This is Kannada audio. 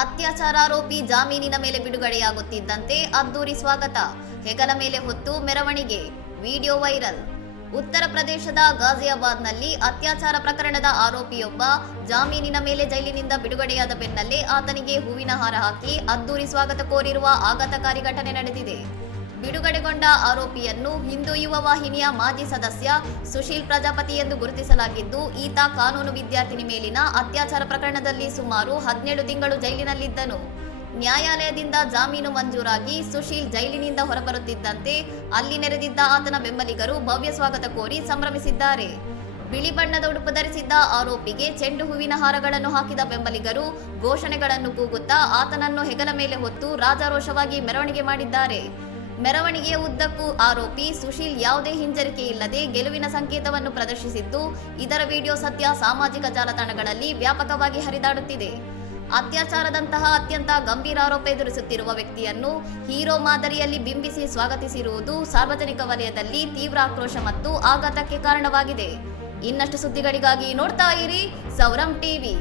ಅತ್ಯಾಚಾರ ಆರೋಪಿ ಜಾಮೀನಿನ ಮೇಲೆ ಬಿಡುಗಡೆಯಾಗುತ್ತಿದ್ದಂತೆ ಅದ್ದೂರಿ ಸ್ವಾಗತ, ಹೆಗಲ ಮೇಲೆ ಹೊತ್ತು ಮೆರವಣಿಗೆ, ವಿಡಿಯೋ ವೈರಲ್. ಉತ್ತರ ಪ್ರದೇಶದ ಗಾಜಿಯಾಬಾದ್ನಲ್ಲಿ ಅತ್ಯಾಚಾರ ಪ್ರಕರಣದ ಆರೋಪಿಯೊಬ್ಬ ಜಾಮೀನಿನ ಮೇಲೆ ಜೈಲಿನಿಂದ ಬಿಡುಗಡೆಯಾದ ಬೆನ್ನಲ್ಲೇ ಆತನಿಗೆ ಹೂವಿನ ಹಾರ ಹಾಕಿ ಅದ್ದೂರಿ ಸ್ವಾಗತ ಕೋರಿರುವ ಆಘಾತಕಾರಿ ಘಟನೆ ನಡೆದಿದೆ. ಬಿಡುಗಡೆಗೊಂಡ ಆರೋಪಿಯನ್ನು ಹಿಂದೂ ಯುವ ವಾಹಿನಿಯ ಮಾಜಿ ಸದಸ್ಯ ಸುಶೀಲ್ ಪ್ರಜಾಪತಿ ಎಂದು ಗುರುತಿಸಲಾಗಿದ್ದು, ಈತ ಕಾನೂನು ವಿದ್ಯಾರ್ಥಿನಿ ಮೇಲಿನ ಅತ್ಯಾಚಾರ ಪ್ರಕರಣದಲ್ಲಿ ಸುಮಾರು 17 ತಿಂಗಳು ಜೈಲಿನಲ್ಲಿದ್ದನು. ನ್ಯಾಯಾಲಯದಿಂದ ಜಾಮೀನು ಮಂಜೂರಾಗಿ ಸುಶೀಲ್ ಜೈಲಿನಿಂದ ಹೊರಬರುತ್ತಿದ್ದಂತೆ ಅಲ್ಲಿ ನೆರೆದಿದ್ದ ಆತನ ಬೆಂಬಲಿಗರು ಭವ್ಯ ಸ್ವಾಗತ ಕೋರಿ ಸಂಭ್ರಮಿಸಿದ್ದಾರೆ. ಬಿಳಿ ಬಣ್ಣದ ಉಡುಪು ಧರಿಸಿದ್ದ ಆರೋಪಿಗೆ ಚೆಂಡು ಹೂವಿನ ಹಾರಗಳನ್ನು ಹಾಕಿದ ಬೆಂಬಲಿಗರು ಘೋಷಣೆಗಳನ್ನು ಕೂಗುತ್ತಾ ಆತನನ್ನು ಹೆಗಲ ಮೇಲೆ ಹೊತ್ತು ರಾಜಾರೋಷವಾಗಿ ಮೆರವಣಿಗೆ ಮಾಡಿದ್ದಾರೆ. ಮೆರವಣಿಗೆಯ ಉದ್ದಕ್ಕೂ ಆರೋಪಿ ಸುಶೀಲ್ ಯಾವುದೇ ಹಿಂಜರಿಕೆ ಇಲ್ಲದೆ ಗೆಲುವಿನ ಸಂಕೇತವನ್ನು ಪ್ರದರ್ಶಿಸಿದ್ದು, ಇದರ ವಿಡಿಯೋ ಸದ್ಯ ಸಾಮಾಜಿಕ ಜಾಲತಾಣಗಳಲ್ಲಿ ವ್ಯಾಪಕವಾಗಿ ಹರಿದಾಡುತ್ತಿದೆ. ಅತ್ಯಾಚಾರದಂತಹ ಅತ್ಯಂತ ಗಂಭೀರ ಆರೋಪ ಎದುರಿಸುತ್ತಿರುವ ವ್ಯಕ್ತಿಯನ್ನು ಹೀರೋ ಮಾದರಿಯಲ್ಲಿ ಬಿಂಬಿಸಿ ಸ್ವಾಗತಿಸಿರುವುದು ಸಾರ್ವಜನಿಕ ವಲಯದಲ್ಲಿ ತೀವ್ರ ಆಕ್ರೋಶ ಮತ್ತು ಆಘಾತಕ್ಕೆ ಕಾರಣವಾಗಿದೆ. ಇನ್ನಷ್ಟು ಸುದ್ದಿಗಳಿಗಾಗಿ ನೋಡ್ತಾ ಇರಿ ಸೌರಂ ಟಿವಿ.